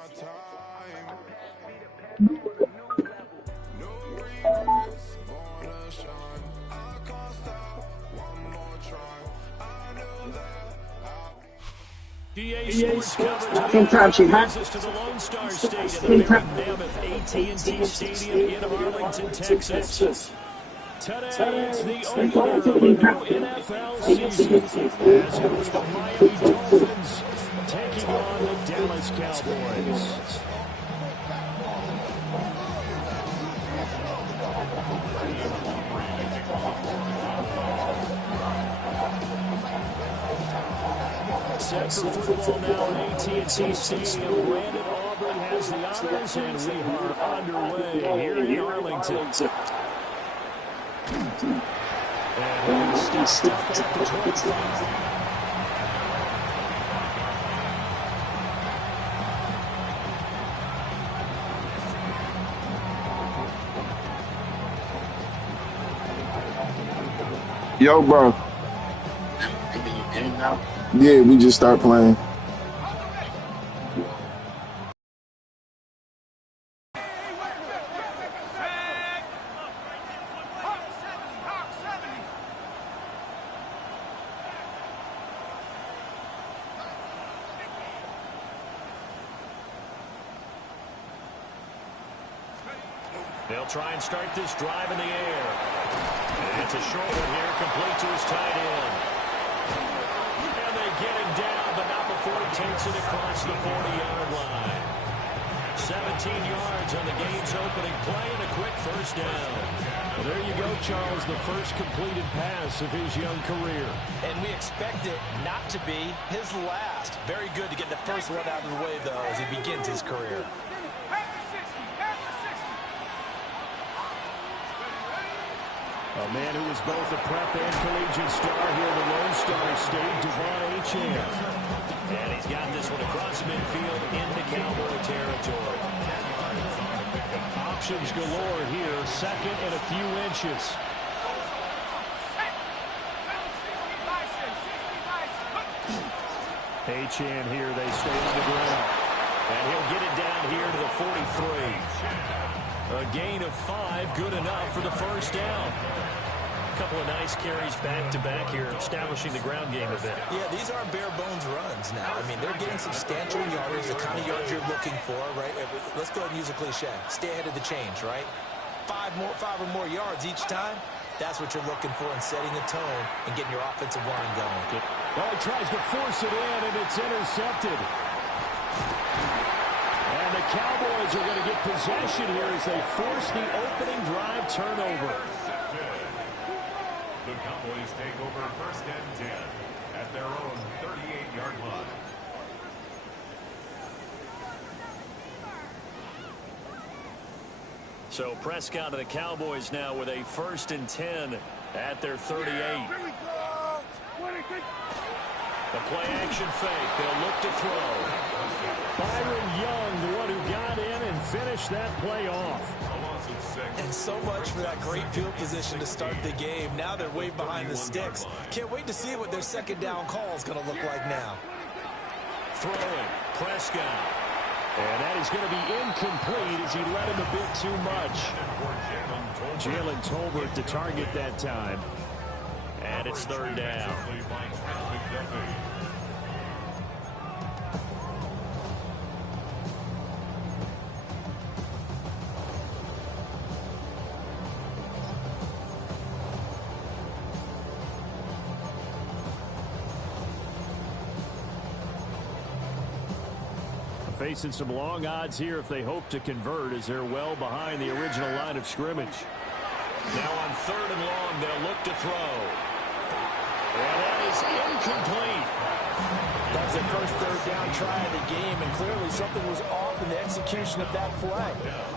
GA Sports coverage brings to the Lone Star State in the very mammoth AT&T Stadium in Arlington, Texas. Today, it's the opener of a new NFL season as it was the Miami Dolphins taking on the Dallas Cowboys. Set for football now in AT&T Stadium. Brandon Aubrey has the honors, and we are underway here in Arlington. And he stepped up to 25. Yo, bro. Yeah, we just start playing. They'll try and start this drive in the air. And it's a short one here, complete to his tight end. And they get him down, but not before he takes it across the 40-yard line. 17 yards on the game's opening play and a quick first down. Well, there you go, Charles, the first completed pass of his young career. And we expect it not to be his last. Very good to get the first one out of the way, though, as he begins his career. A man who was both a prep and collegiate star here in the Lone Star State, Devon Achane. And he's got this one across midfield into Cowboy territory. Options galore here, second and a few inches. Achane here, they stay on the ground. And he'll get it down here to the 43. A gain of 5, good enough for the first down. A couple of nice carries back-to-back here, establishing the ground game a bit. Yeah, these aren't bare-bones runs now. I mean, they're getting substantial yardage, the kind of yards you're looking for, right? Let's go ahead and use a cliche. Stay ahead of the change, right? 5 or more yards each time. That's what you're looking for in setting a tone and getting your offensive line going. Well, he tries to force it in, and it's intercepted. And the Cowboys are going to get possession here as they force the opening drive turnover. The Cowboys take over first and 10 at their own 38-yard line. So Prescott and the Cowboys now with a first and 10 at their 38. The play action fake. They'll look to throw. Byron Young, the one who got in and finished that play off. And so much for that great field position to start the game. Now they're way behind the sticks. Can't wait to see what their second down call is going to look like now. Throwing, Prescott. And that is going to be incomplete as he let him a bit too much. Jalen Tolbert to target that time. And it's third down. Facing some long odds here if they hope to convert, as they're well behind the original line of scrimmage. Now on third and long, they'll look to throw. And that is incomplete. That's their first third down try of the game, and clearly something was off in the execution of that play.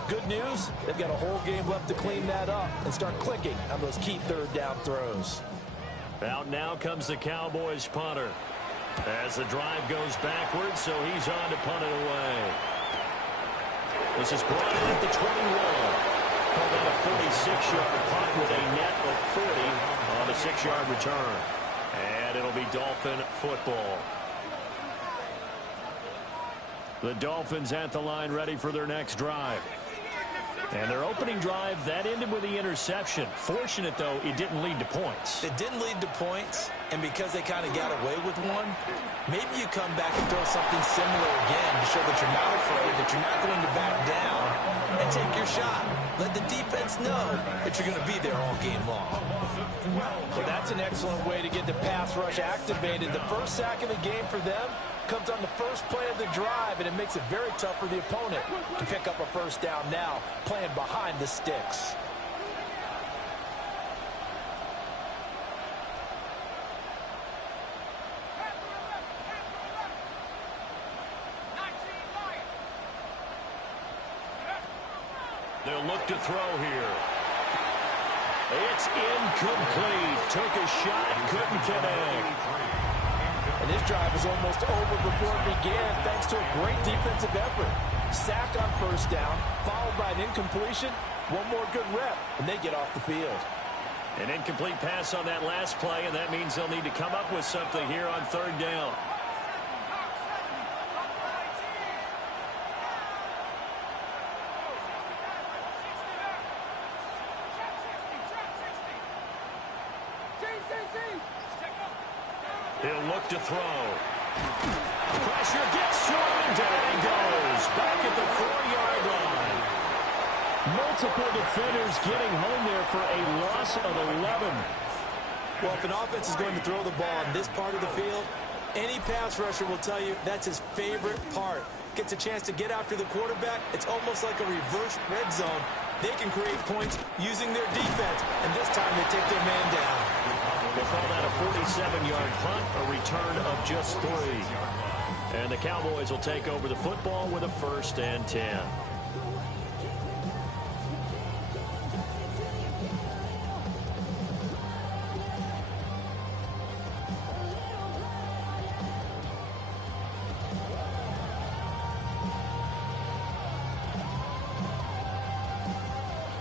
Good news, they've got a whole game left to clean that up and start clicking on those key third down throws. Out now comes the Cowboys punter. As the drive goes backwards, so he's on to punt it away. This is brought in at the 21. Called out a 46-yard punt with a net of 40 on the 6-yard return. And it'll be Dolphin football. The Dolphins at the line ready for their next drive. And their opening drive, that ended with the interception. Fortunate, though, it didn't lead to points. It didn't lead to points, and because they kind of got away with one, maybe you come back and throw something similar again to show that you're not afraid, that you're not going to back down, and take your shot. Let the defense know that you're going to be there all game long. Well, that's an excellent way to get the pass rush activated. The first sack of the game for them comes on the first play of the drive, and it makes it very tough for the opponent to pick up a first down now, playing behind the sticks. They'll look to throw here. It's incomplete. Took a shot, couldn't connect. And this drive was almost over before it began thanks to a great defensive effort. Sack on first down, followed by an incompletion. One more good rep, and they get off the field. An incomplete pass on that last play, and that means they'll need to come up with something here on third down. He'll look to throw. Pressure gets to him, and down he goes. Back at the 4-yard line. Multiple defenders getting home there for a loss of 11. Well, if an offense is going to throw the ball in this part of the field, any pass rusher will tell you that's his favorite part. Gets a chance to get after the quarterback. It's almost like a reverse red zone. They can create points using their defense, and this time they take their man down. We'll call that a 47-yard punt, a return of just 3. And the Cowboys will take over the football with a 1st and 10.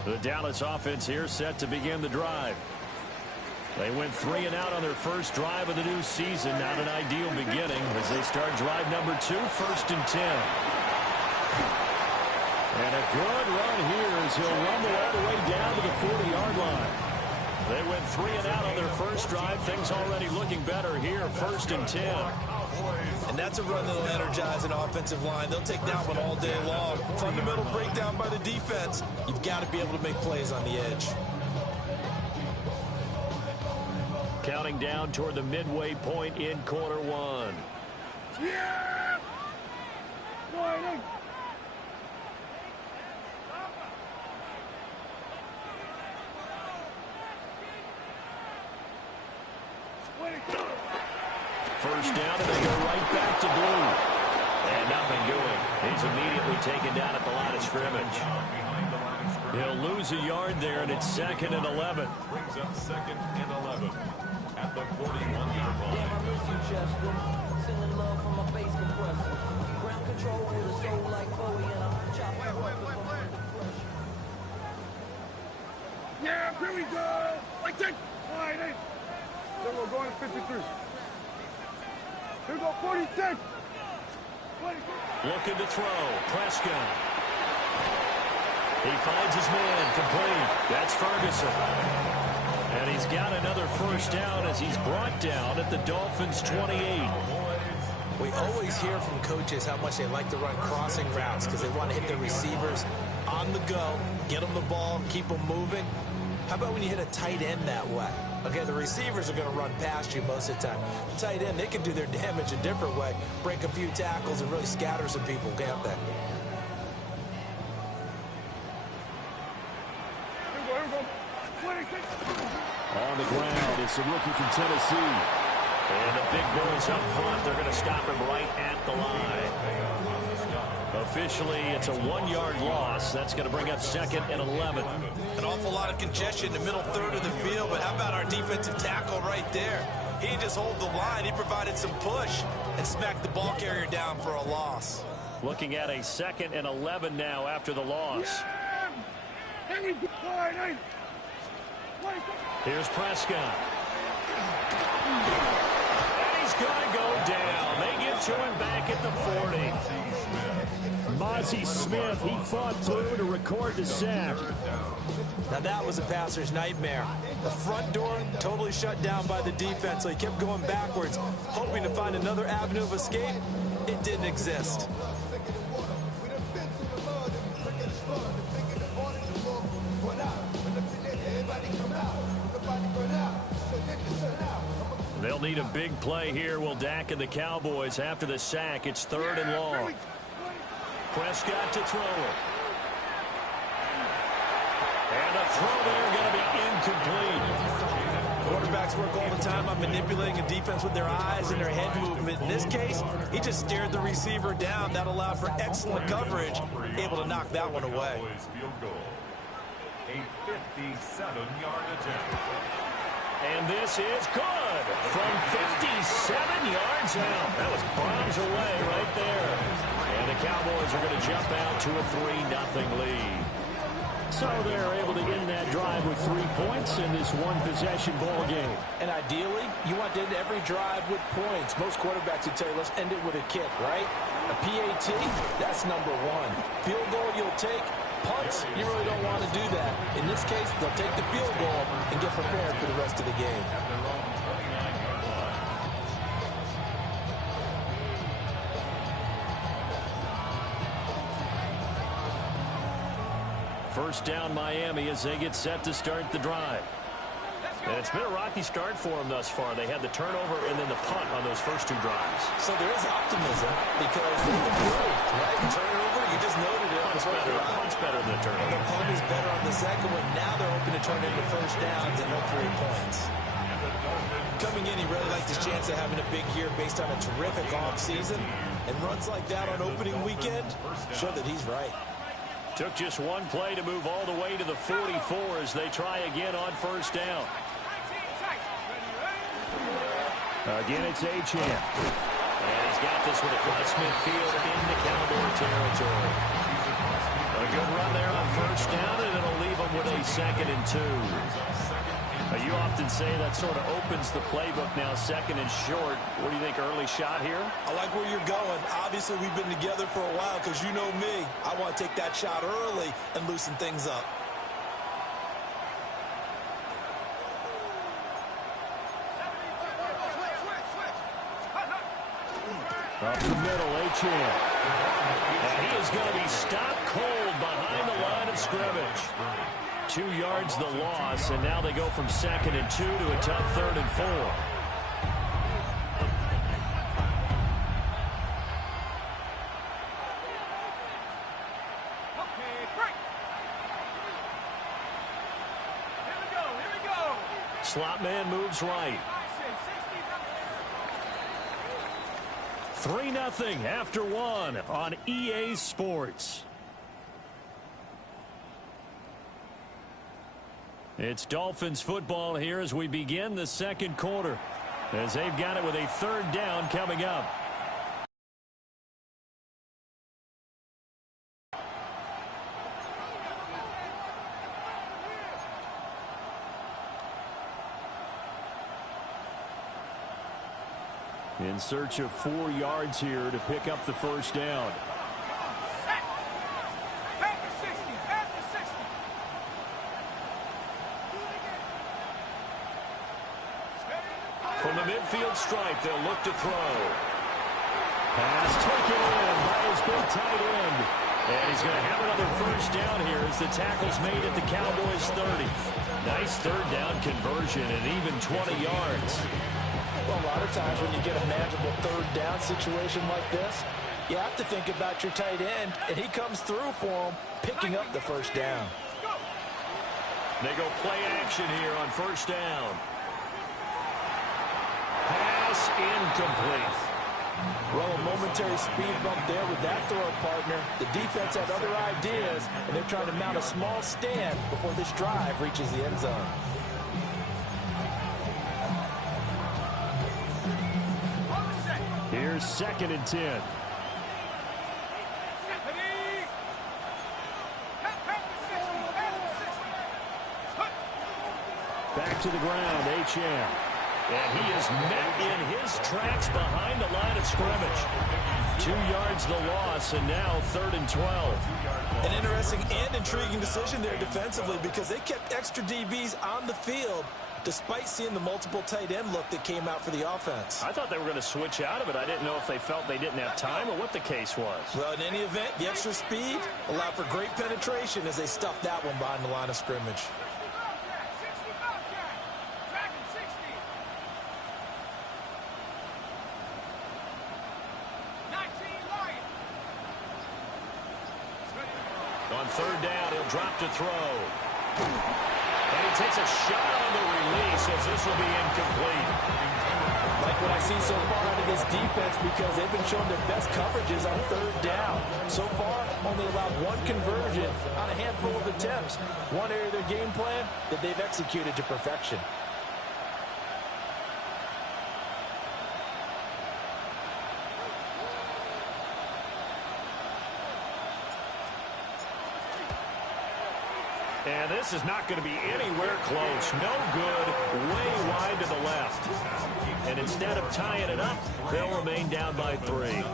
The Dallas offense here set to begin the drive. They went 3 and out on their first drive of the new season. Not an ideal beginning as they start drive number 2, 1st and 10. And a good run here as he'll rumble all the way down to the 40-yard line. They went 3 and out on their first drive. Things already looking better here, 1st and 10. And that's a run that'll energize an offensive line. They'll take that one all day long. Fundamental breakdown by the defense. You've got to be able to make plays on the edge. Counting down toward the midway point in quarter 1. Yeah! First down, and they go right back to Blue. And nothing doing. He's immediately taken down at the line of scrimmage. He'll lose a yard there, and it's 2nd and 11. Brings up 2nd and 11 at the 41-yard line. Yeah, here we go! Like that! All right, hey. Then we're going to 53. Here we go, 46! Looking to throw. Prescott. He finds his man complete. That's Ferguson. And he's got another first down as he's brought down at the Dolphins' 28. We always hear from coaches how much they like to run crossing routes because they want to hit their receivers on the go, get them the ball, keep them moving. How about when you hit a tight end that way? Okay, the receivers are going to run past you most of the time. The tight end, they can do their damage a different way, break a few tackles and really scatter some people, can't they? On the ground, it's the rookie from Tennessee. And the big boys up front, they're going to stop him right at the line. Officially, it's a 1-yard loss. That's going to bring up 2nd and 11. An awful lot of congestion in the middle third of the field, but how about our defensive tackle right there? He didn't just hold the line. He provided some push and smacked the ball carrier down for a loss. Looking at a 2nd and 11 now after the loss. Here's Prescott. And he's going to go down. They get to him back at the 40. Mozzie Smith, he fought through to record the sack. Now that was a passer's nightmare. The front door totally shut down by the defense, so he kept going backwards, hoping to find another avenue of escape. It didn't exist. They'll need a big play here. Will Dak and the Cowboys after the sack. It's 3rd and long. Prescott to throw it. And the throw there going to be incomplete. Quarterbacks work all the time on manipulating a defense with their eyes and their head movement. In this case, he just stared the receiver down. That allowed for excellent coverage, able to knock that one away. A 57-yard attempt. And this is good from 57 yards out. That was bombs away right there. And the Cowboys are going to jump out to a 3-0 lead. So they're able to end that drive with 3 points in this one-possession ball game. And ideally, you want to end every drive with points. Most quarterbacks would tell you, let's end it with a kick, right? A PAT, that's number 1. Field goal you'll take. Punts, you really don't want to do that. In this case, they'll take the field goal and get prepared for the rest of the game. First down Miami as they get set to start the drive. And it's been a rocky start for them thus far. They had the turnover and then the punt on those first 2 drives. So there is optimism because they've improved, right? Turnover, you just noted it. Punt's better than the And turnover. the punt is better on the second one. Now they're hoping to turn it into first downs and hopefully points. Coming in, he really liked his chance of having a big year based on a terrific offseason. And runs like that on opening weekend show that he's right. Took just 1 play to move all the way to the 44 as they try again on first down. Again, it's Achane. And he's got this one across midfield into Cowboy territory. A good run there on first down, and it'll leave them with a 2nd and 2. You often say that sort of opens the playbook now, 2nd and short. What do you think, early shot here? I like where you're going. Obviously, we've been together for a while because you know me. I want to take that shot early and loosen things up. Up the middle, Achane. And he is going to be stopped cold behind the line of scrimmage. 2 yards the loss, and now they go from 2nd and 2 to a tough 3rd and 4. Slot man moves right. 3-0 after 1 on EA Sports. It's Dolphins football here as we begin the 2nd quarter, as they've got it with a 3rd down coming up. In search of 4 yards here to pick up the first down. From the midfield stripe, they'll look to throw. Pass taken in by his big tight end. And he's going to have another first down here as the tackle's made at the Cowboys' 30. Nice 3rd down conversion and even 20 yards. Well, a lot of times when you get a manageable 3rd down situation like this, you have to think about your tight end, and he comes through for him, picking up the first down. They go play action here on first down. Pass incomplete. Well, a momentary speed bump there with that throw partner. The defense had other ideas, and they're trying to mount a small stand before this drive reaches the end zone. Here's 2nd and 10. Back to the ground, Achane. And he is met in his tracks behind the line of scrimmage. 2 yards the loss, and now 3rd and 12. An interesting and intriguing decision there defensively because they kept extra DBs on the field despite seeing the multiple tight end look that came out for the offense. I thought they were going to switch out of it. I didn't know if they felt they didn't have time or what the case was. Well, in any event, the extra speed allowed for great penetration as they stuffed that one behind the line of scrimmage. On 3rd down, he'll drop to throw. And he takes a shot on the release as this will be incomplete. Like what I see so far out of this defense because they've been showing their best coverages on 3rd down. So far, only allowed 1 conversion on a handful of attempts. One area of their game plan that they've executed to perfection. And this is not going to be anywhere close. No good, way wide to the left. And instead of tying it up, they'll remain down by 3.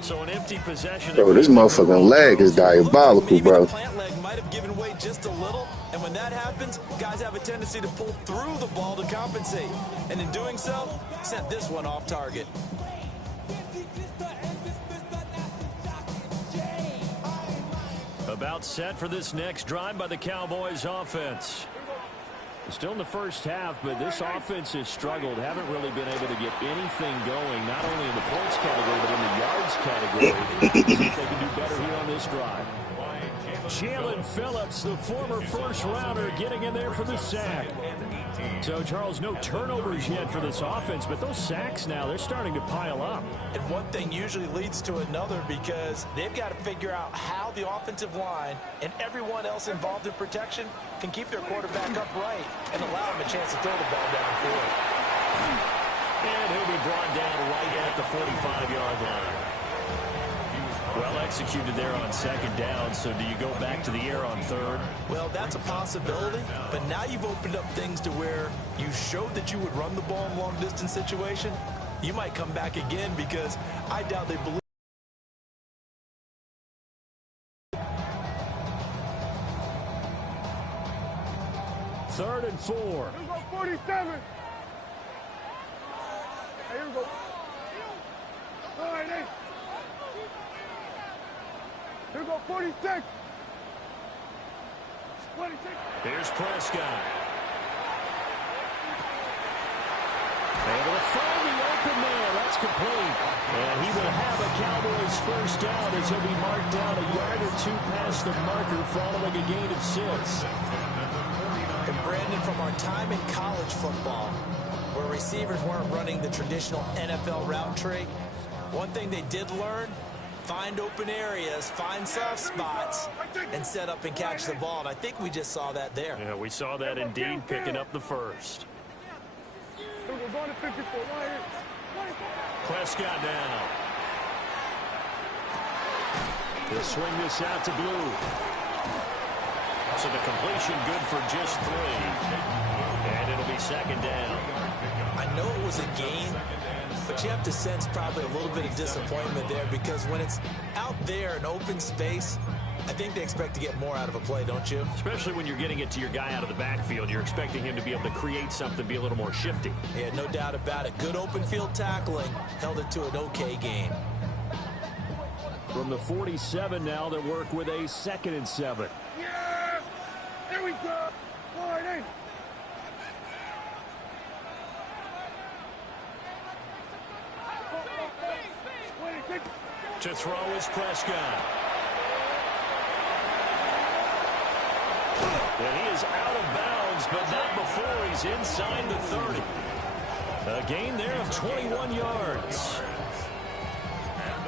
So an empty possession. Bro, this motherfucking leg is diabolical, bro. The plant leg might have given way just a little, and when that happens, guys have a tendency to pull through the ball to compensate. And in doing so, sent this one off target. About set for this next drive by the Cowboys offense. Still in the first half, but this offense has struggled. Haven't really been able to get anything going, not only in the points category, but in the yards category. See if they can do better here on this drive. Jalen Phillips, the former first-rounder, getting in there for the sack. So, Charles, no turnovers yet for this offense, but those sacks now, they're starting to pile up. And one thing usually leads to another because they've got to figure out how the offensive line and everyone else involved in protection can keep their quarterback upright and allow him a chance to throw the ball downfield. And he'll be brought down right at the 45-yard line. Well executed there on 2nd down, so do you go back to the air on 3rd? Well, that's a possibility, but now you've opened up things to where you showed that you would run the ball in long-distance situation. You might come back again because I doubt they believe. 3rd and 4. Here we go, 47. Hey, here we go. All right, hey. Here we go, 46. 26. Here's Prescott. Able to find the open man. That's complete. And he will have a Cowboys first down as he'll be marked down a yard or 2 past the marker following a gain of 6. And Brandon, from our time in college football, where receivers weren't running the traditional NFL route tree, one thing they did learn, find open areas, find soft spots, and set up and catch the ball. And I think we just saw that there. Yeah, we saw that indeed, picking up the first. We're going to 54. Prescott now. They'll swing this out to Blue. So the completion good for just 3. And it'll be 2nd down. I know it was a gain, but you have to sense probably a little bit of disappointment there because when it's out there in open space, I think they expect to get more out of a play, don't you? Especially when you're getting it to your guy out of the backfield. You're expecting him to be able to create something, be a little more shifty. Yeah, no doubt about it. Good open field tackling held it to an okay gain. From the 47 now, they work with a 2nd and 7. Yeah! There we go! All right, hey. To throw is Prescott. And he is out of bounds, but not before he's inside the 30. A gain there of 21 yards.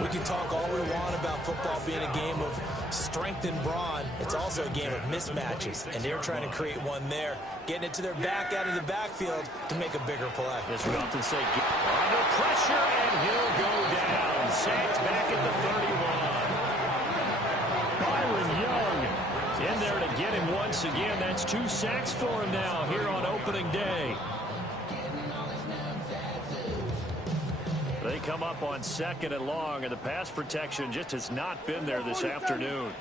We can talk all we want about football being a game of strength and brawn. It's also a game of mismatches, and they're trying to create one there, getting it to their back out of the backfield to make a bigger play. As we often say, under pressure, and he'll go down. Sacked back at the 31. Byron Young in there to get him once again. That's 2 sacks for him now here on opening day. come up on 2nd and long, and the pass protection just has not been there this afternoon.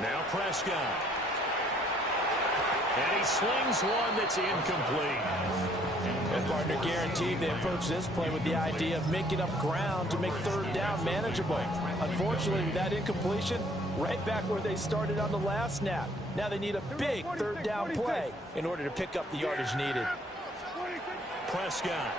Now Prescott. And he slings one that's incomplete. And partner, guaranteed they approach this play with the idea of making up ground to make 3rd down manageable. Unfortunately, with that incompletion, right back where they started on the last snap. Now they need a big 3rd down play in order to pick up the yardage needed. Prescott.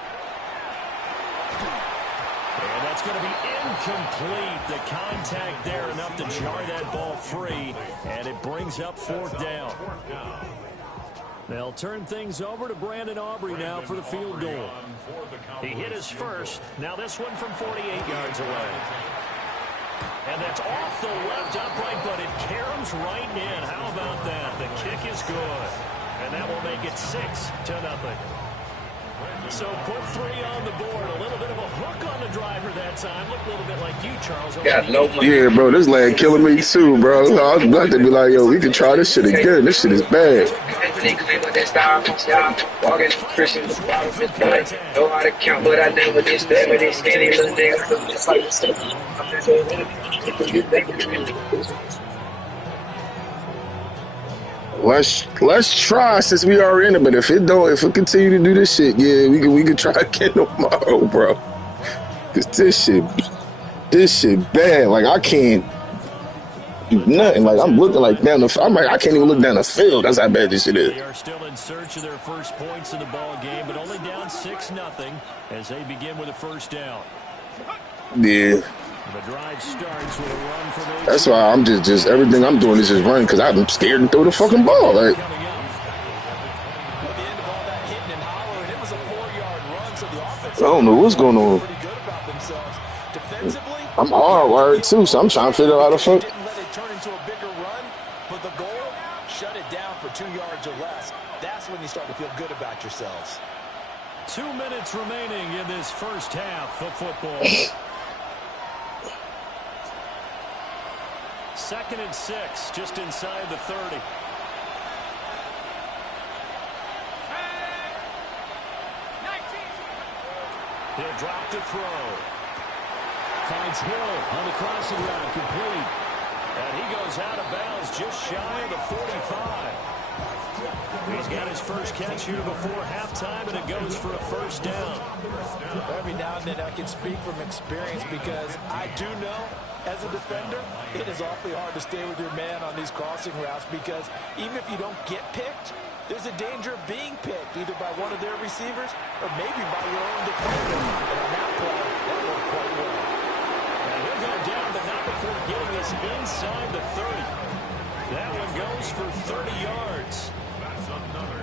And that's going to be incomplete. The contact there enough to jar that ball free, and it brings up 4th down. They'll turn things over to Brandon Aubrey now for the field goal. He hit his first. Now this one from 48 yards away. And that's off the left upright, but it caroms right in. How about that? The kick is good. And that will make it 6-0. So put 3 on the board. A little bit of a hook on the driver that time. Looked a little bit like you, Charles. Yeah, bro, this leg killing me too, bro. I was about to be like, yo, we can try this shit again. This shit is bad. Know how to count, but I never did that. But it's skinny little nigga. Just like Let's try since we are in it, but if we continue to do this shit, yeah, we can try again tomorrow, bro. Cause this shit bad. Like I can't do nothing. Like I'm looking like down the. I'm like I can't even look down the field. That's how bad this shit is. They are still in search of their first points in the ball game, but only down 6-0 as they begin with a 1st down. Yeah. The drive starts with a run from 18. That's why I'm just everything I'm doing is just running because I'm scared to throw the fucking ball. Like I don't know what's going on. I'm hard-wired too, so I'm trying to figure out how the fuck. Didn't let it turn into a bigger run, but the goal, shut it down for 2 yards or less. That's when you start to feel good about yourselves. 2 minutes remaining in this first half of football. 2nd and 6, just inside the 30. He'll drop to throw. Finds Hill on the crossing route, complete. And he goes out of bounds just shy of the 45. He's got his first catch here before halftime, and it goes for a 1st down. Every now and then I can speak from experience because I do know, as a defender, it is awfully hard to stay with your man on these crossing routes because even if you don't get picked, there's a danger of being picked either by one of their receivers or maybe by your own defender. And on that play, that worked quite well. And he'll go down, but not before getting this inside the 30. That one goes for 30 yards.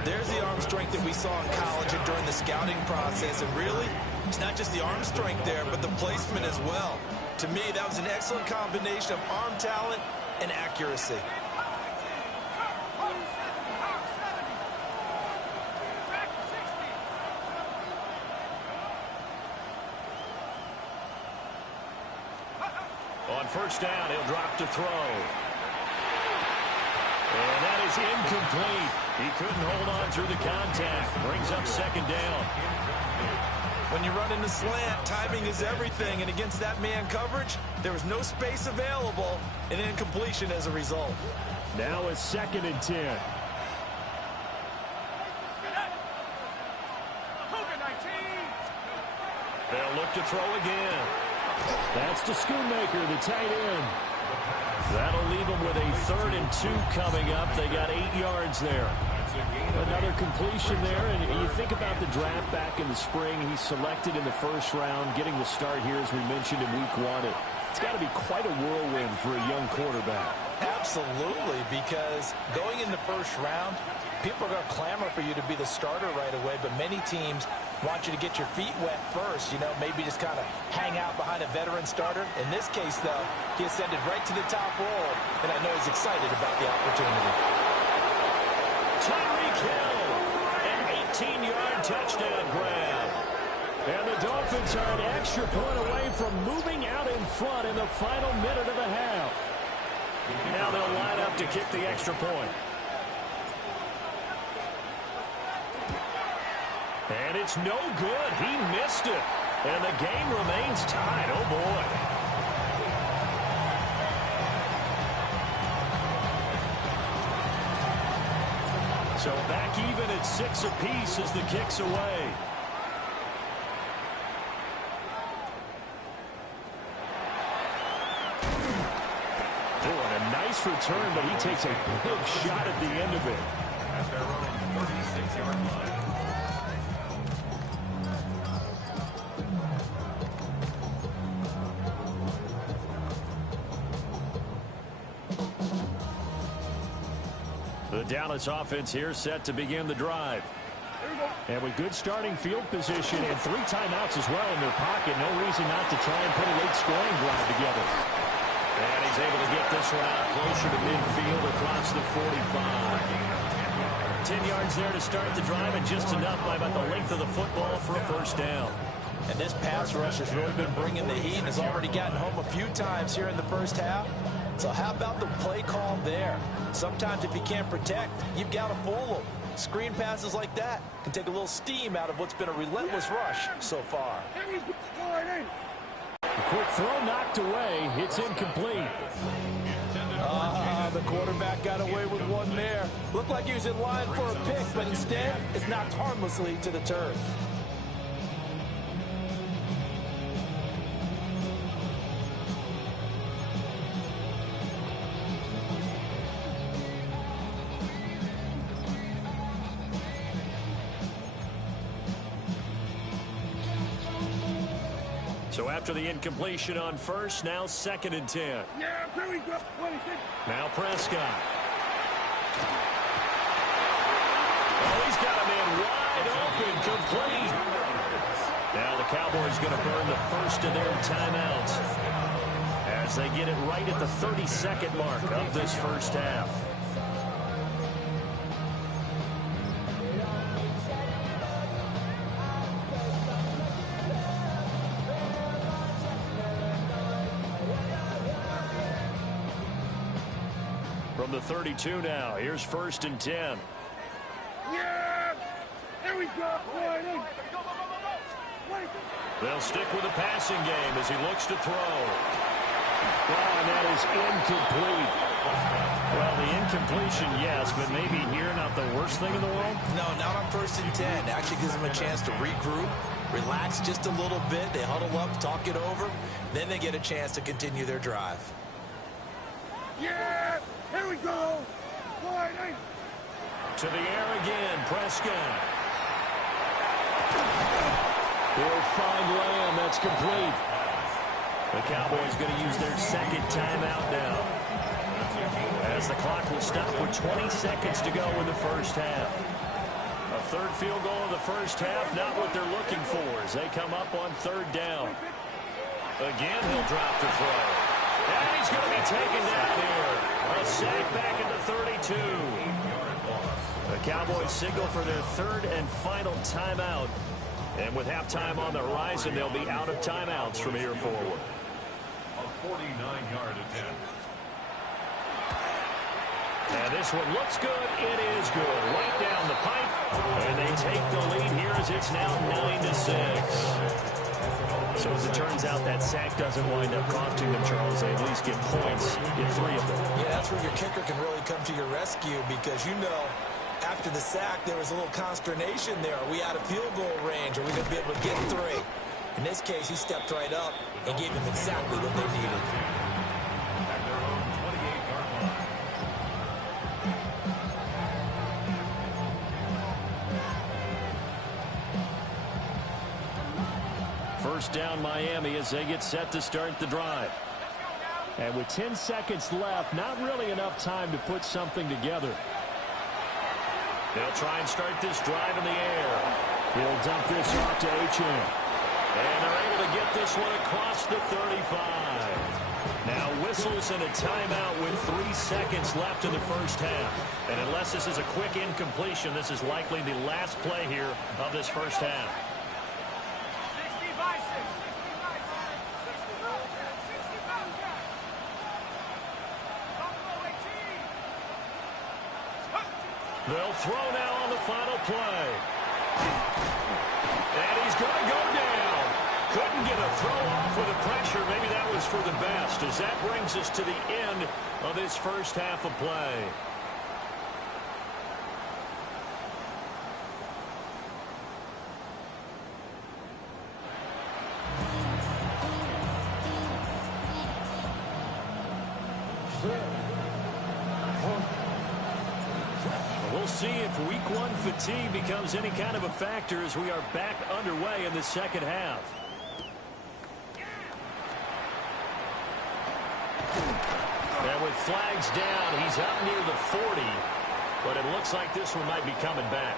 There's the arm strength that we saw in college and during the scouting process. And really, it's not just the arm strength there, but the placement as well. To me, that was an excellent combination of arm talent and accuracy. On 1st down, he'll drop to throw. And that is incomplete. He couldn't hold on through the contact. Brings up 2nd down. When you run in the slant, timing is everything. And against that man coverage, there was no space available. And incompletion as a result. Now it's 2nd and 10. They'll look to throw again. That's to Schoonmaker, the tight end. That'll leave them with a 3rd and 2 coming up. They got 8 yards there. Another completion there, and you think about the draft back in the spring. He's selected in the 1st round, getting the start here, as we mentioned, in week 1. It's got to be quite a whirlwind for a young quarterback. Absolutely, because going in the 1st round, people are going to clamor for you to be the starter right away, but many teams want you to get your feet wet first, maybe just kind of hang out behind a veteran starter. In this case, though, he ascended right to the top role, and I know he's excited about the opportunity. Tyreek Hill, an 18-yard touchdown grab. And the Dolphins are an extra point away from moving out in front in the final minute of the half. Now they'll line up to kick the extra point. And it's no good. He missed it. And the game remains tied. Oh, boy. So back even at 6 apiece as the kick's away. Doing a nice return, but he takes a big shot at the end of it. At their own 36-yard line. The Dallas offense here set to begin the drive. And with good starting field position and 3 timeouts as well in their pocket, no reason not to try and put a late scoring drive together. And he's able to get this one out closer to midfield across the 45. 10 yards there to start the drive, and just enough by about the length of the football for a first down. And this pass rush has really been bringing the heat and has already gotten home a few times here in the first half. So how about the play call there? Sometimes if you can't protect, you've got to fool them. Screen passes like that can take a little steam out of what's been a relentless rush so far. A quick throw knocked away. It's incomplete. The quarterback got away with one there. Looked like he was in line for a pick, but instead it's knocked harmlessly to the turf. So after the incompletion on first, now 2nd and 10. Yeah, here we go. 26. Now Prescott. Oh, he's got a man wide open, complete. Now the Cowboys going to burn the first of their timeouts as they get it right at the 30-second mark of this first half. From the 32 now, here's 1st and 10. Yeah, there we go. They'll stick with the passing game as he looks to throw. Well, and that is incomplete. Well, the incompletion, yes, but maybe here not the worst thing in the world? No, not on 1st and 10. Actually gives them a chance to regroup, relax just a little bit. They huddle up, talk it over. Then they get a chance to continue their drive. Yeah, here we go. To the air again, Prescott. He'll find Lamb. That's complete. The Cowboys going to use their 2nd timeout now, as the clock will stop with 20 seconds to go in the first half. A 3rd field goal in the first half, not what they're looking for as they come up on 3rd down. Again, he'll drop the throw. And he's going to be taken down here. A sack back at the 32. The Cowboys signal for their 3rd and final timeout. And with halftime on the horizon, they'll be out of timeouts from here forward. A 49-yard attempt. And this one looks good. It is good. Right down the pipe. And they take the lead here as it's now 9-6. So as it turns out, that sack doesn't wind up costing them, Charles. They at least get points in 3 of them. Yeah, that's where your kicker can really come to your rescue because, you know, after the sack, there was a little consternation there. Are we out of field goal range? Are we going to be able to get 3? In this case, he stepped right up and gave them exactly what they needed. At their own 28-yard line. First down, Miami, as they get set to start the drive. And with 10 seconds left, not really enough time to put something together. They'll try and start this drive in the air. He'll dump this off to Achane. And they're able to get this one across the 35. Now whistles and a timeout with 3 seconds left in the first half. And unless this is a quick incompletion, this is likely the last play here of this first half. They'll throw now on the final play. And he's going to go down. Couldn't get a throw off with the pressure. Maybe that was for the best, as that brings us to the end of this first half of play. We'll see if week one fatigue becomes any kind of a factor as we are back underway in the second half. And with flags down, he's up near the 40, but it looks like this one might be coming back.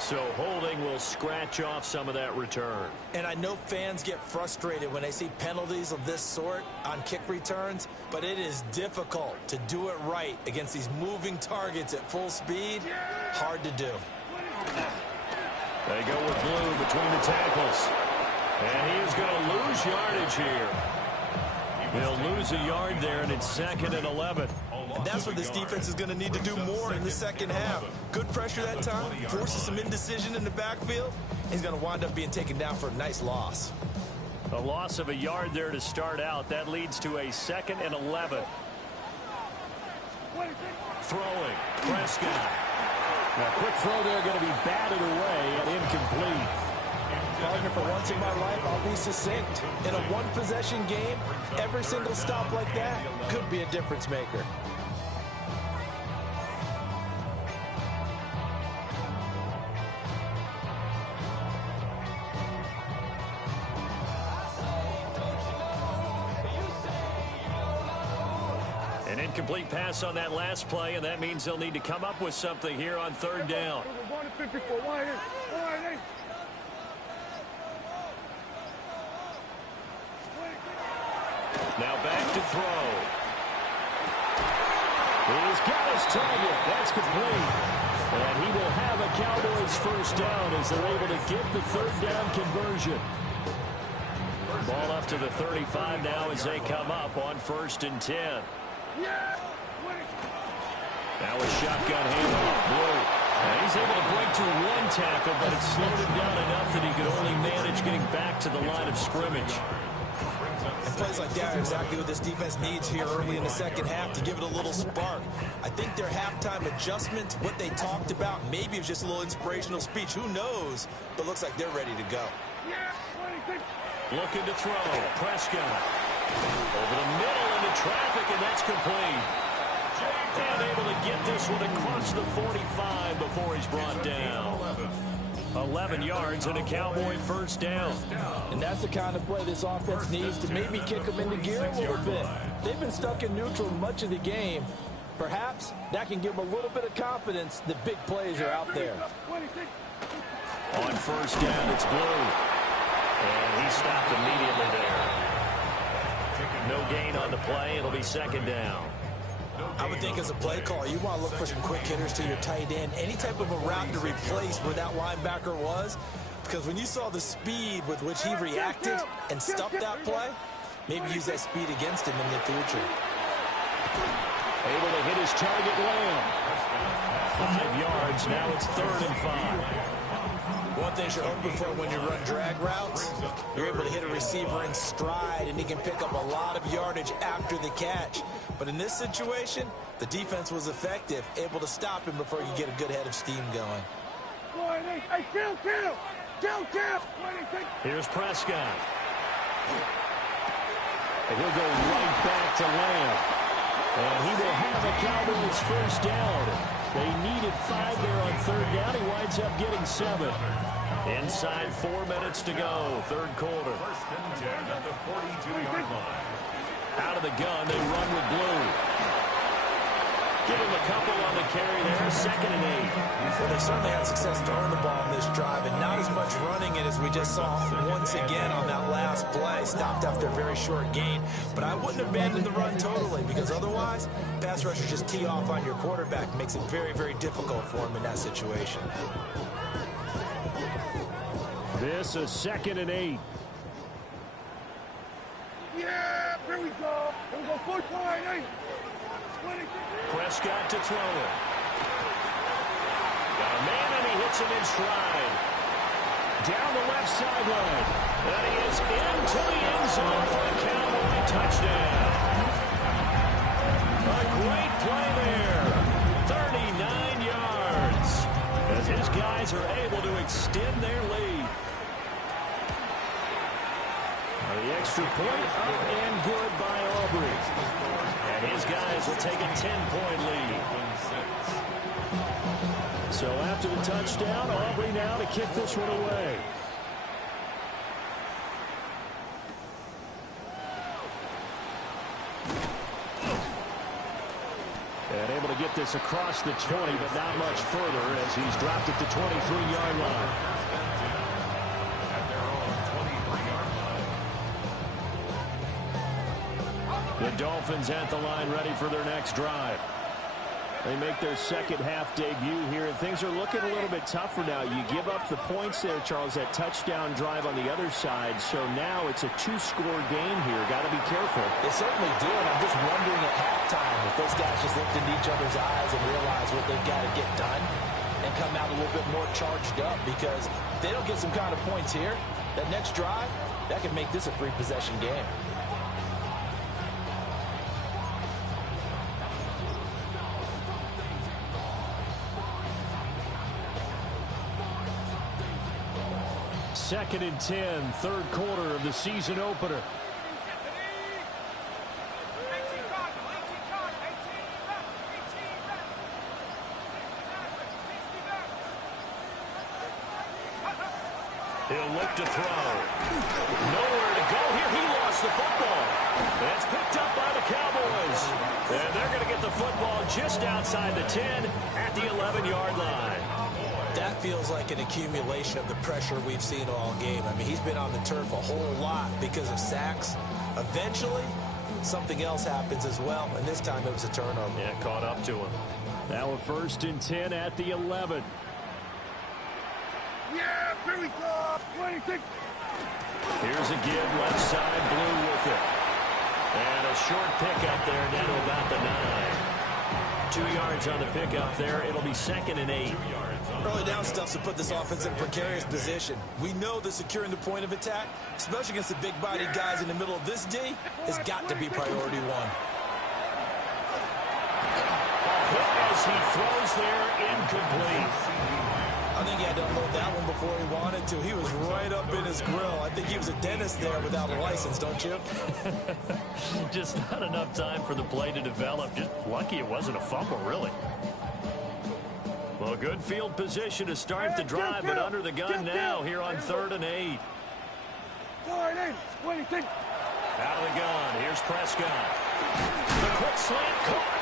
So holding will scratch off some of that return. And I know fans get frustrated when they see penalties of this sort on kick returns, but it is difficult to do it right against these moving targets at full speed. Hard to do. They go with blue between the tackles. And he is going to lose yardage here. He'll lose a yard there, and it's 2nd and 11. And that's what this defense is going to need to do more in the second half. Good pressure that time, forces some indecision in the backfield. He's going to wind up being taken down for a nice loss. A loss of a yard there to start out. That leads to a 2nd and 11. Throwing. Prescott. Now, quick throw there, going to be batted away and incomplete. Partner, for once in my life, I'll be succinct. In a one-possession game, every single stop like that could be a difference maker. An incomplete pass on that last play, and that means they'll need to come up with something here on 3rd down. Now back to throw. He's got his target. That's complete. And he will have a Cowboys first down as they're able to get the 3rd down conversion. Ball up to the 35 now as they come up on 1st and 10. Now a shotgun handoff. Blue. And he's able to break to one tackle, but it slowed him down enough that he could only manage getting back to the line of scrimmage. And plays like that are exactly what this defense needs here early in the second half to give it a little spark. I think their halftime adjustment, what they talked about, maybe it was just a little inspirational speech. Who knows? But looks like they're ready to go. Looking to throw. Prescott. Over the middle into traffic, and that's complete. And able to get this one across the 45 before he's brought down. 11 yards and a Cowboy first down. And that's the kind of play this offense needs to maybe kick them into gear a little bit. They've been stuck in neutral much of the game. Perhaps that can give them a little bit of confidence that big plays are out there. On 1st down, it's Blue. And he stopped immediately there. No gain on the play. It'll be 2nd down. I would think as a play call, you want to look for some quick hitters to your tight end. Any type of a route to replace where that linebacker was. Because when you saw the speed with which he reacted and stuffed that play, maybe use that speed against him in the future. Able to hit his target, Lamb. 5 yards. Now it's 3rd and 5. One thing you're hoping for when you run drag routes, you're able to hit a receiver in stride, and he can pick up a lot of yardage after the catch. But in this situation, the defense was effective, able to stop him before you get a good head of steam going. Here's Prescott. And he'll go right back to Lamb. And he will have a Cowboys first down. They needed 5 there on 3rd down. He winds up getting 7. Inside 4 minutes to go, 3rd quarter. 1st and 10 at the 42-yard line. Out of the gun, they run with Blue. Give him a couple on the carry there, 2nd and 8. Well, they certainly had success throwing the ball in this drive, and not as much running it as we just saw once again on that last play. Stopped after a very short gain. But I wouldn't abandon the run totally, because otherwise, pass rushers just tee off on your quarterback. Makes it very, very difficult for him in that situation. This is 2nd and 8. Yeah, here we go. Here we go, 4-28. Prescott to throw it. Got a man, and he hits him in stride. down the left sideline. And he is into the end zone for a Cowboy touchdown. A great play there. 39 yards. As his guys are able to extend their lead. The extra point up and good by Aubrey. And his guys will take a 10-point lead. So after the touchdown, Aubrey now to kick this one away. And able to get this across the 20, but not much further as he's dropped at the 23-yard line. The Dolphins at the line ready for their next drive. They make their second half debut here, and things are looking a little bit tougher now. You give up the points there, Charles, that touchdown drive on the other side. So now it's a two-score game here. Got to be careful. They certainly do, and I'm just wondering at halftime if those guys just looked into each other's eyes and realize what they've got to get done and come out a little bit more charged up, because if they don't get some kind of points here, that next drive, that could make this a three-possession game. Second and 10, third quarter of the season opener. He'll look to throw. Nowhere to go here. He lost the football. That's picked up by the Cowboys. And they're going to get the football just outside the 10 at the 11-yard line. That feels like an accumulation of the pressure we've seen all game. I mean, he's been on the turf a whole lot because of sacks. Eventually, something else happens as well, and this time it was a turnover. Yeah, caught up to him. Now a first and 10 at the 11. Yeah, here we go. 26. Here's a give, left side, Blue with it. And a short pickup there down to about the 9. 2 yards on the pickup there. It'll be second and 8. Early down stuff to put this offense in a precarious position. We know that securing the point of attack, especially against the big-bodied guys in the middle of this D, has got to be priority one. As he throws there, incomplete. I think he had to unload that one before he wanted to. He was right up in his grill. I think he was a dentist there without a license, don't you? Just not enough time for the play to develop. Just lucky it wasn't a fumble, really. Well, good field position to start the drive, but under the gun now here on 3rd and 8. 26. Out of the gun. Here's Prescott. The quick slant caught.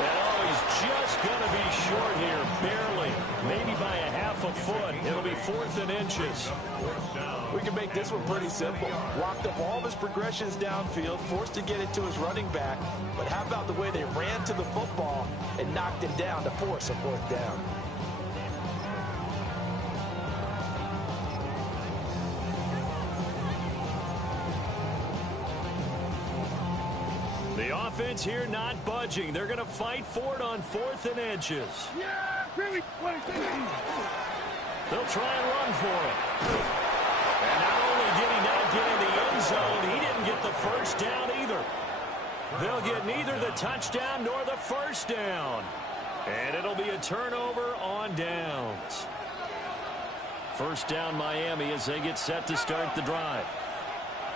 And oh, he's just going to be short here, barely. Maybe by a half a foot. It'll be 4th and inches. We can make this one pretty simple. Walked up all of his progressions downfield, forced to get it to his running back. But how about the way they ran to the football and knocked him down to force a 4th down? The offense here not budging. They're going to fight for it on 4th and inches. Yeah, here we 26. They'll try and run for it. And not only did he not get in the end zone, he didn't get the first down either. They'll get neither the touchdown nor the first down. And it'll be a turnover on downs. First down Miami as they get set to start the drive.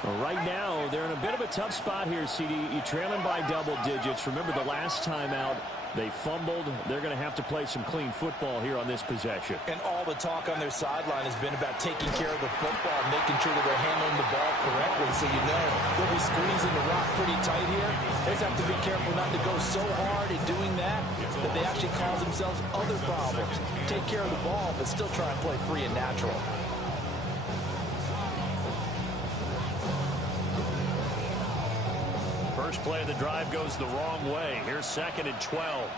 Well, right now, they're in a bit of a tough spot here, CD. You're trailing by double digits. Remember the last time out, they fumbled. They're going to have to play some clean football here on this possession. And all the talk on their sideline has been about taking care of the football, making sure that they're handling the ball correctly. So you know they'll be squeezing the rock pretty tight here. They just have to be careful not to go so hard in doing that they actually cause themselves other problems. Take care of the ball, but still try and play free and natural. First play of the drive goes the wrong way. Here's 2nd and 12.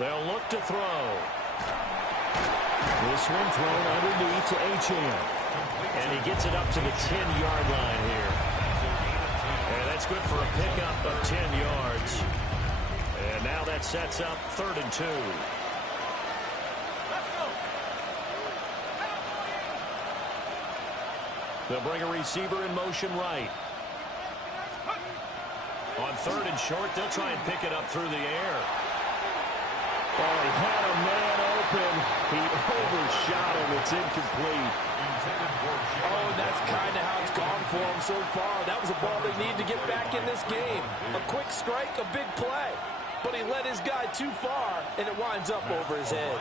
They'll look to throw. This one thrown underneath to Achane. And he gets it up to the 10-yard line here. And that's good for a pickup of 10 yards. And now that sets up 3rd and 2. They'll bring a receiver in motion right. On 3rd and short, they'll try and pick it up through the air. Oh, he had a man open. He overshot him. It's incomplete. Oh, and that's kind of how it's gone for him so far. That was a ball they need to get back in this game. A quick strike, a big play. But he led his guy too far, and it winds up over his head.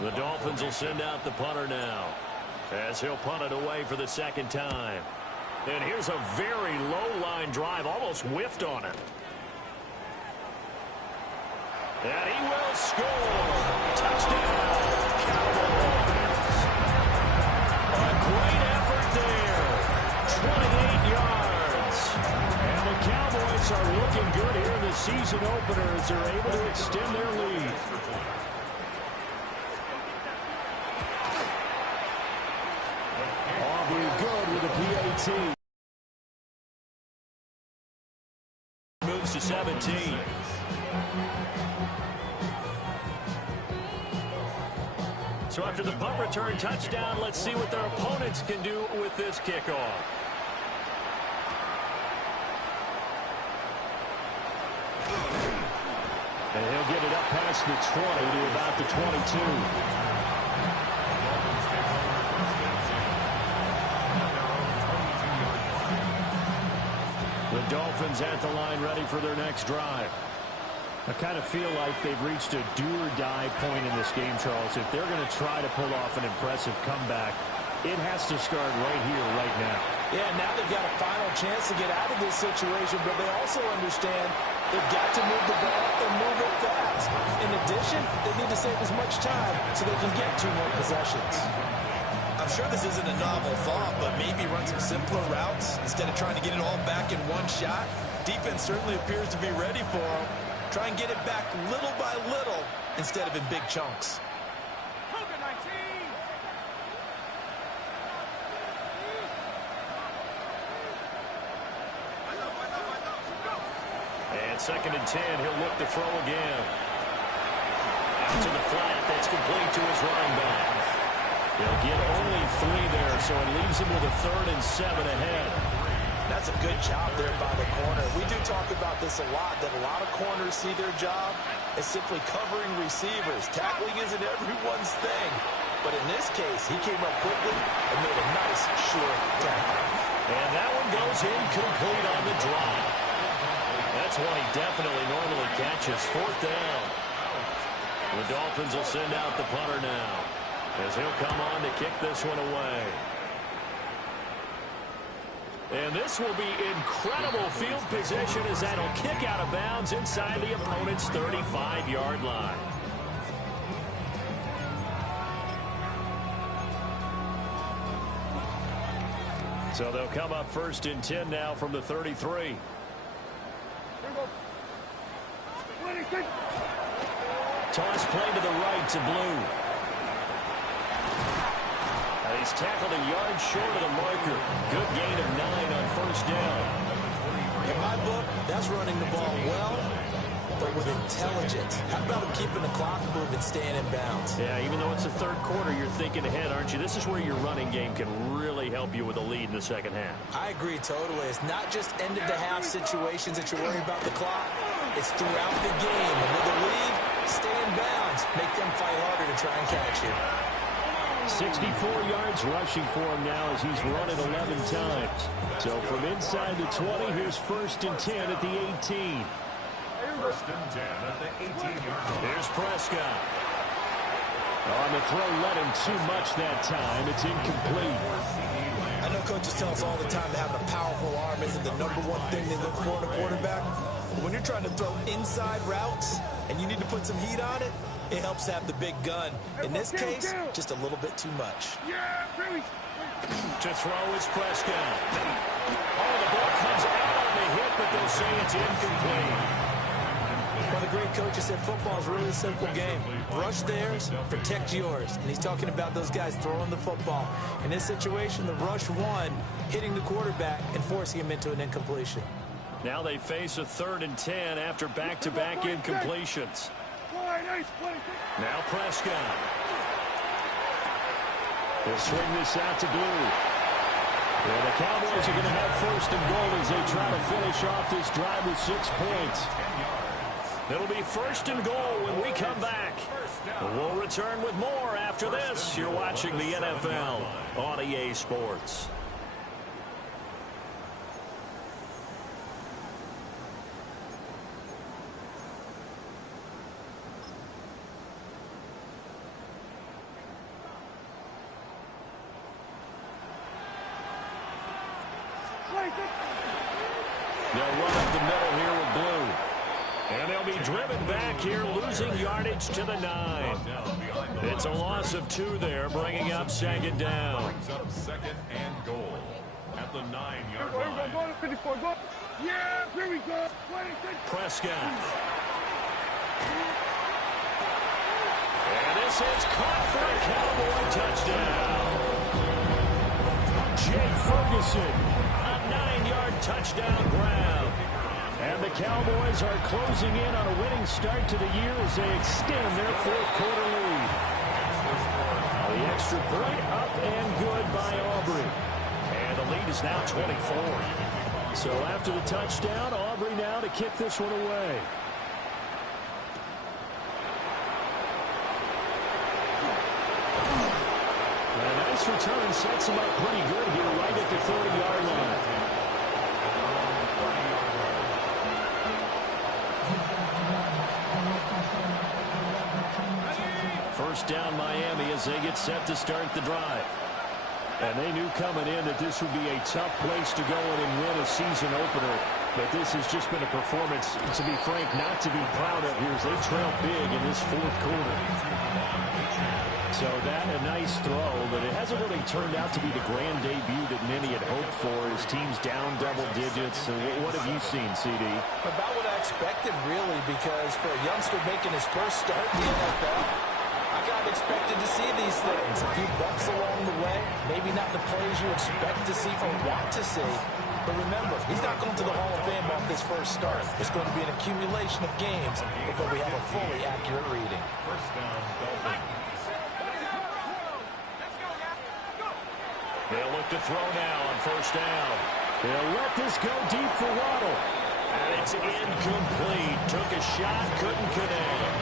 The Dolphins will send out the punter now, as he'll punt it away for the 2nd time. And here's a very low-line drive, almost whiffed on it. And he will score. Touchdown, Cowboys. A great effort there. 28 yards. And the Cowboys are looking good here in the season opener as they're able to extend their lead. Aubrey good with a PAT. Moves to 17. So after the punt return touchdown, let's see what their opponents can do with this kickoff. And he'll get it up past the 20 to about the 22. The Dolphins at the line ready for their next drive. I kind of feel like they've reached a do-or-die point in this game, Charles. If they're going to try to pull off an impressive comeback, it has to start right here, right now. Yeah, now they've got a final chance to get out of this situation, but they also understand they've got to move the ball and move it fast. In addition, they need to save as much time so they can get 2 more possessions. I'm sure this isn't a novel thought, but maybe run some simpler routes instead of trying to get it all back in one shot. Defense certainly appears to be ready for them. Try and get it back little by little instead of in big chunks. And 2nd and 10, he'll look to throw again. Out to the flat, that's complete to his running back. He'll get only 3 there, so it leaves him with a 3rd and 7 ahead. That's a good job there by the corner. We do talk about this a lot, that a lot of corners see their job as simply covering receivers. Tackling isn't everyone's thing. But in this case, he came up quickly and made a nice, sure tackle. And that one goes incomplete on the drop. That's one he definitely normally catches. 4th down. The Dolphins will send out the punter now, as he'll come on to kick this one away. And this will be incredible field position as that'll kick out of bounds inside the opponent's 35-yard line. So they'll come up 1st and 10 now from the 33. Toss play to the right to Blue. He's tackled a yard short of the marker. Good gain of 9 on 1st down. In my book, that's running the ball well, but with intelligence. How about him keeping the clock moving, staying in bounds? Yeah, even though it's the 3rd quarter, you're thinking ahead, aren't you? This is where your running game can really help you with a lead in the 2nd half. I agree totally. It's not just end-of-the-half situations that you're worried about the clock. It's throughout the game. And with the lead, stay in bounds. Make them fight harder to try and catch you. 64 yards rushing for him now as he's run it 11 times. So from inside the 20, here's 1st and 10 at the 18. 1st and 10 at the 18-yard line. Here's Prescott. On the throw, let him too much that time. It's incomplete. I know coaches tell us all the time that having a powerful arm isn't the #1 thing they look for in a quarterback. But when you're trying to throw inside routes and you need to put some heat on it, it helps to have the big gun. In this case, just a little bit too much. To throw is Prescott. Oh, the ball comes out on the hit, but they'll say it's incomplete. Well, the great great coach who said football is really a simple game. Rush theirs, protect yours. And he's talking about those guys throwing the football. In this situation, the rush one, hitting the quarterback and forcing him into an incompletion. Now they face a 3rd and 10 after back-to-back incompletions. Now Prescott. They'll swing this out to Blue. Well, the Cowboys are going to have 1st and goal as they try to finish off this drive with 6 points. It'll be 1st and goal when we come back. We'll return with more after this. You're watching the NFL on EA Sports. They'll run up the middle here with Blue. And they'll be driven back here, losing yardage to the 9. It's a loss of 2 there, bringing up 2nd down. Brings up 2nd and goal at the 9-yard line. Go to 54, go. Yeah, here we go. Prescott. And this is caught for a Cowboy touchdown. Jake Ferguson, a 9-yard touchdown grab. And the Cowboys are closing in on a winning start to the year as they extend their 4th quarter lead. The extra point up and good by Aubrey. And the lead is now 24. So after the touchdown, Aubrey now to kick this one away. And a nice return sets him up pretty good here right at the 30-yard line. First down Miami as they get set to start the drive. And they knew coming in that this would be a tough place to go in and win a season opener. But this has just been a performance, to be frank, not to be proud of here as they trail big in this 4th quarter. So that a nice throw, but it hasn't really turned out to be the grand debut that many had hoped for. His team's down double digits. So what have you seen, CD? About what I expected, really, because for a youngster making his first start in the NFL, I kind of expected to see these things. A few bumps along the way, maybe not the plays you expect to see or want to see. But remember, he's not going to the Hall of Fame off this first start. It's going to be an accumulation of games before we have a fully accurate reading. First down, Dolphins. They'll look to throw now on 1st down. They'll let this go deep for Waddle. And it's incomplete. Took a shot, couldn't connect.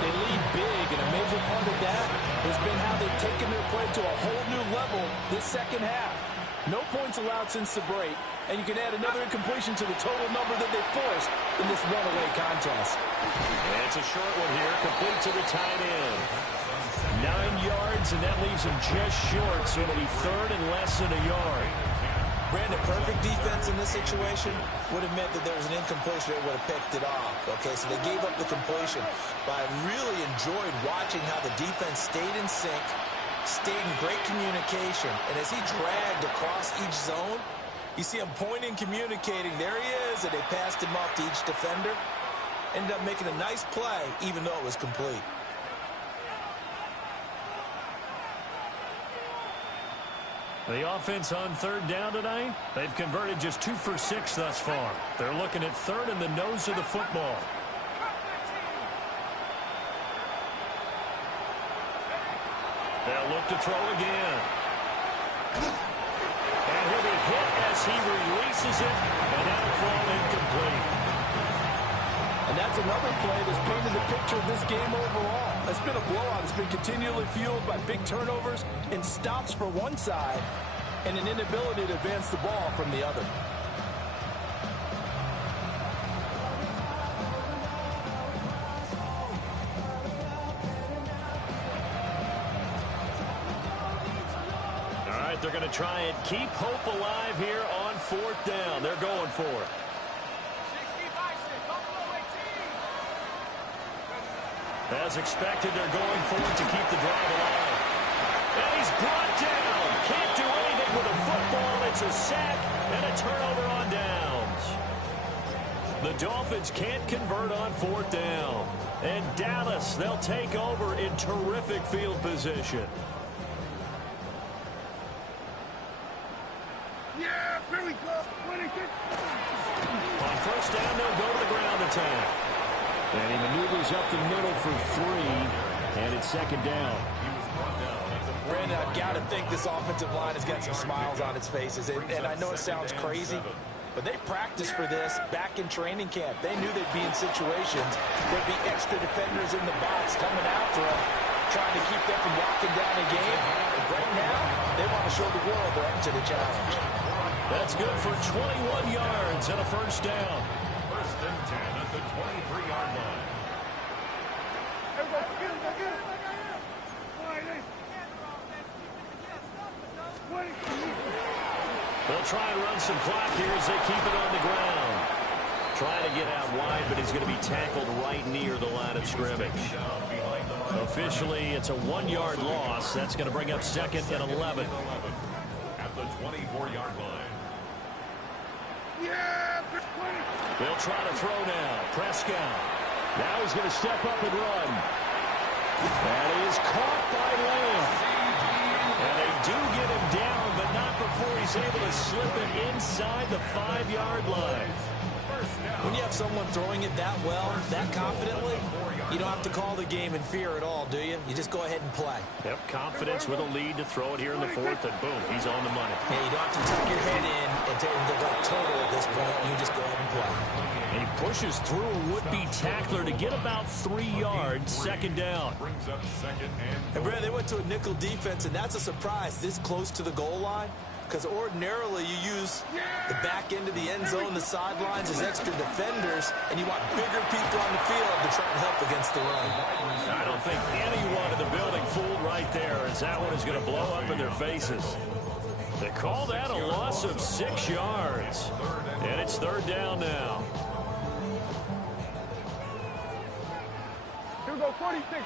They lead big, and a major part of that has been how they've taken their play to a whole new level this second half. No points allowed since the break, and you can add another incompletion to the total number that they forced in this runaway contest. And it's a short one here, complete to the tight end. 9 yards, and that leaves him just short, so it'll be 3rd and less than a yard. Brandon, perfect defense in this situation would have meant that there was an incompletion that would have picked it off. Okay, so they gave up the completion. But I really enjoyed watching how the defense stayed in sync, stayed in great communication. And as he dragged across each zone, you see him pointing, communicating. There he is, and they passed him off to each defender. Ended up making a nice play, even though it was complete. The offense on 3rd down tonight, they've converted just 2 for 6 thus far. They're looking at 3rd and the nose of the football. They'll look to throw again. And he'll be hit as he releases it, and that'll fall incomplete. And that's another play that's painted the picture of this game overall. It's been a blowout. It's been continually fueled by big turnovers and stops for one side and an inability to advance the ball from the other. All right, they're going to try and keep hope alive here on 4th down. They're going for it. As expected, they're going for it to keep the drive alive. And he's brought down. Can't do anything with a football. It's a sack and a turnover on downs. The Dolphins can't convert on 4th down. And Dallas, they'll take over in terrific field position. Yeah, here we go. 26. On 1st down, they'll go to the ground attack. And he maneuvers up the middle for 3. And it's 2nd down. Brandon, I've got to think this offensive line has got some smiles on its faces. And I know it sounds crazy, but they practiced for this back in training camp. They knew they'd be in situations. There'd be extra defenders in the box coming after them, trying to keep them from locking down a game. Right now, they want to show the world they're up to the challenge. That's good for 21 yards and a 1st down. 1st and 10 at the 23-yard line. Everybody, get him. They'll try and run some clock here as they keep it on the ground. Trying to get out wide, but he's going to be tackled right near the line of scrimmage. Officially, it's a 1-yard loss. That's going to bring up 2nd and 11. At the 24-yard line. Yeah, They'll try to throw now. Prescott. Now he's going to step up and run. That is caught by Lamb. And they do get him down, but not before he's able to slip it inside the 5-yard line. When you have someone throwing it that well, that confidently, you don't have to call the game in fear at all, do you? You just go ahead and play. Yep, confidence with a lead to throw it here in the 4th, and boom, he's on the money. Yeah, you don't have to tuck your head in and go total at this point. You just go ahead and play. And he pushes through a would-be tackler to get about 3 yards, 2nd down. Brings up 2nd and And Brad, they went to a nickel defense, and that's a surprise this close to the goal line. Because ordinarily you use the back end of the end zone, the sidelines as extra defenders, and you want bigger people on the field to try and help against the run. I don't think anyone in the building fooled right there, as that one is going to blow up in their faces. They call that a loss of 6 yards. And it's 3rd down now. Here we go, 46.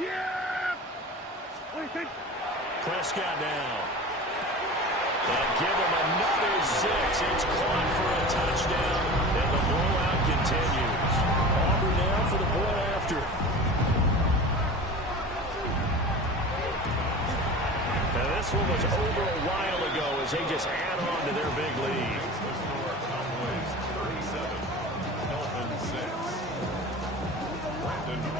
Yeah! 26. Prescott now. And give him another 6. It's caught for a touchdown. And the blowout continues. Auburn now for the point after. Now this one was over a while ago as they just add on to their big lead.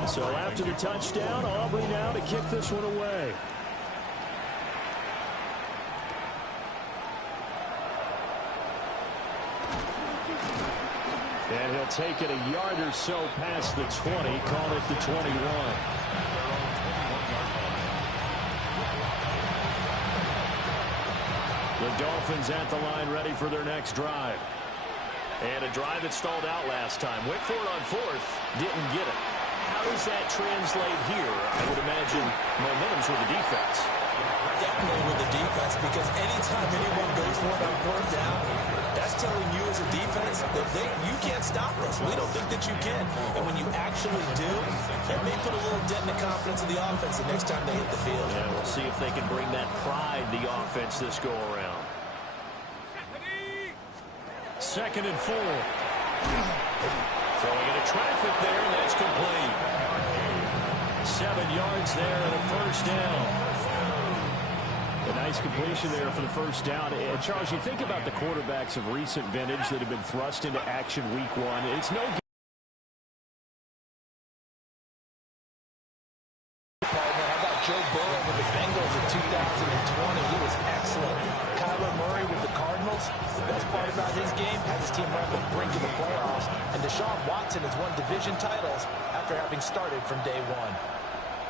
So after the touchdown, Aubrey now to kick this one away. And he'll take it a yard or so past the 20, call it the 21. The Dolphins at the line ready for their next drive. And a drive that stalled out last time. Went for it on 4th, didn't get it. How does that translate here? I would imagine momentum's with the defense. Definitely with the defense, because anytime anyone goes for it on 4th down, that's telling you as a defense that you can't stop us. We don't think that you can. And when you actually do, that may put a little dent in the confidence of the offense the next time they hit the field. Yeah, we'll see if they can bring that pride the offense this go-around. 2nd and 4. Throwing into traffic there, and that's complete. 7 yards there and a 1st down. A nice completion there for the 1st down. And Charles, you think about the quarterbacks of recent vintage that have been thrust into action week 1. It's no Joe Burrow with the Bengals in 2020. He was excellent. Kyler Murray with the Cardinals. The best part about his game has his team right on the brink of the playoffs. And Deshaun Watson has won division titles after having started from day 1.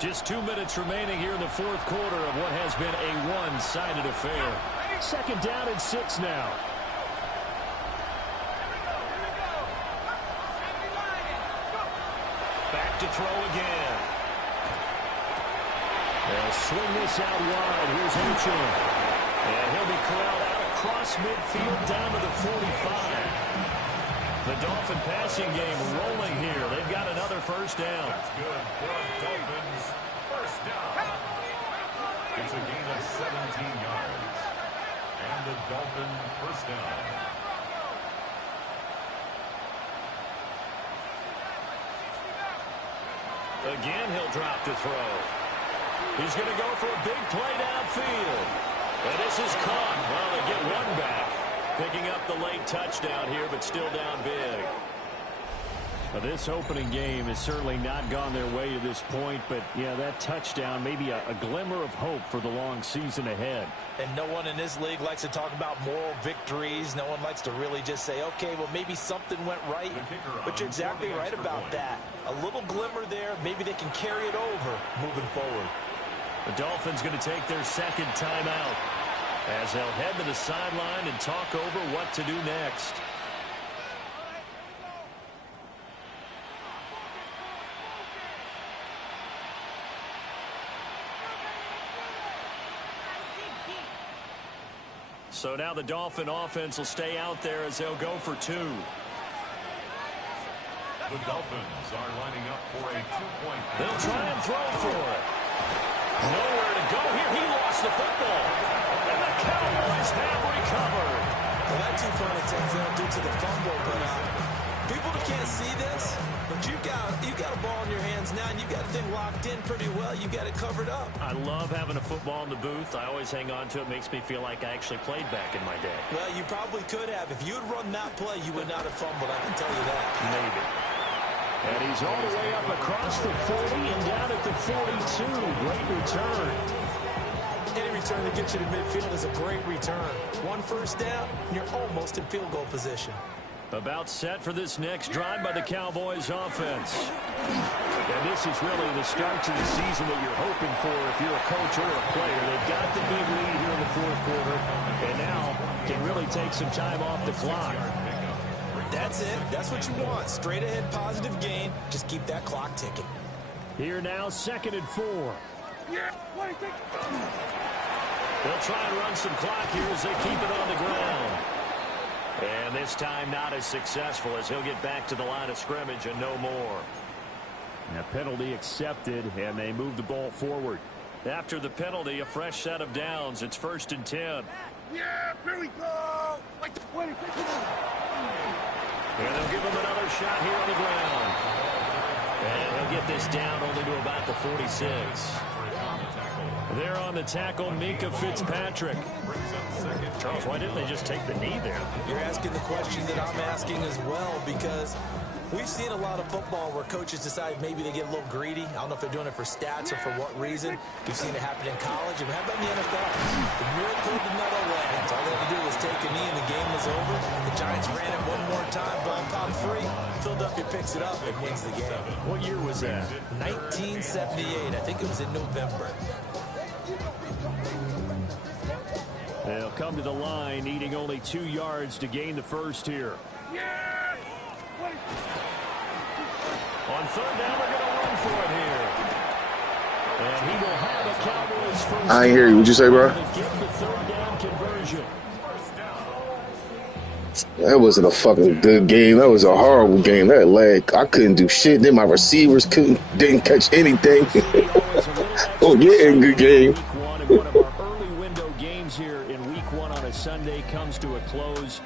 Just 2 minutes remaining here in the 4th quarter of what has been a one-sided affair. 2nd down and 6 now. Back to throw again. They'll swing this out wide. Here's Hitchell. And he'll be corralled out across midfield down to the 45. The Dolphin passing game rolling here. They've got another 1st down. That's good for Dolphins. 1st down. It's a gain of 17 yards. And the Dolphin 1st down. Again, he'll drop to throw. He's going to go for a big play downfield. And this is caught. Well, they get one back. Picking up the late touchdown here, but still down big. Well, this opening game has certainly not gone their way to this point, but, yeah, that touchdown, maybe a glimmer of hope for the long season ahead. And no one in this league likes to talk about moral victories. No one likes to really just say, okay, well, maybe something went right. But you're exactly right about that. A little glimmer there. Maybe they can carry it over moving forward. The Dolphins going to take their second timeout as they'll head to the sideline and talk over what to do next. So now the Dolphin offense will stay out there as they'll go for two. The Dolphins are lining up for a 2-point. They'll try and throw for it. Nowhere to go here. He lost the football. And the Cowboys have recovered. Well, that 2-point attempt there due to the fumble, but people that can't see this, but you got a ball in your hands now, and you got the thing locked in pretty well. You got it covered up. I love having a football in the booth. I always hang on to it. Makes me feel like I actually played back in my day. Well, you probably could have. If you had run that play, you would not have fumbled. I can tell you that. Maybe. And he's all the way up across the 40 and down at the 42. Great return. Any return that gets you to midfield is a great return. One first down, and you're almost in field goal position. About set for this next drive by the Cowboys offense. And this is really the start to the season that you're hoping for if you're a coach or a player. They've got the big lead here in the fourth quarter, and now can really take some time off the clock. That's it. That's what you want. Straight ahead positive gain. Just keep that clock ticking. Here now, 2nd and 4. They'll try and run some clock here as they keep it on the ground. And this time not as successful as he'll get back to the line of scrimmage and no more. A penalty accepted, and they move the ball forward. After the penalty, a fresh set of downs. It's 1st and 10. Yeah, here we go. Like the 20. And they'll give him another shot here on the ground. And he'll get this down only to about the 46. There on the tackle, Minka Fitzpatrick. Charles, why didn't they just take the knee there? You're asking the question that I'm asking as well, because we've seen a lot of football where coaches decide maybe they get a little greedy. I don't know if they're doing it for stats or for what reason. We've seen it happen in college. And how about in the NFL? The miracle did not lands. All they had to do was take a knee and the game was over. The Giants ran it one more time. Ball popped free. Philadelphia picks it up and wins the game. What year was that? 1978. I think it was in November. They'll come to the line, needing only 2 yards to gain the first here. On 3rd down, they're going to run for it here. And he will have a Cowboys first. I ain't hear you. What'd you say, bro? Get the 3rd down conversion. That wasn't a fucking good game. That was a horrible game. That leg, I couldn't do shit. Then my receivers didn't catch anything. Oh yeah, good game. Week 1 and one of our early window games here in week 1 on a Sunday comes to a close.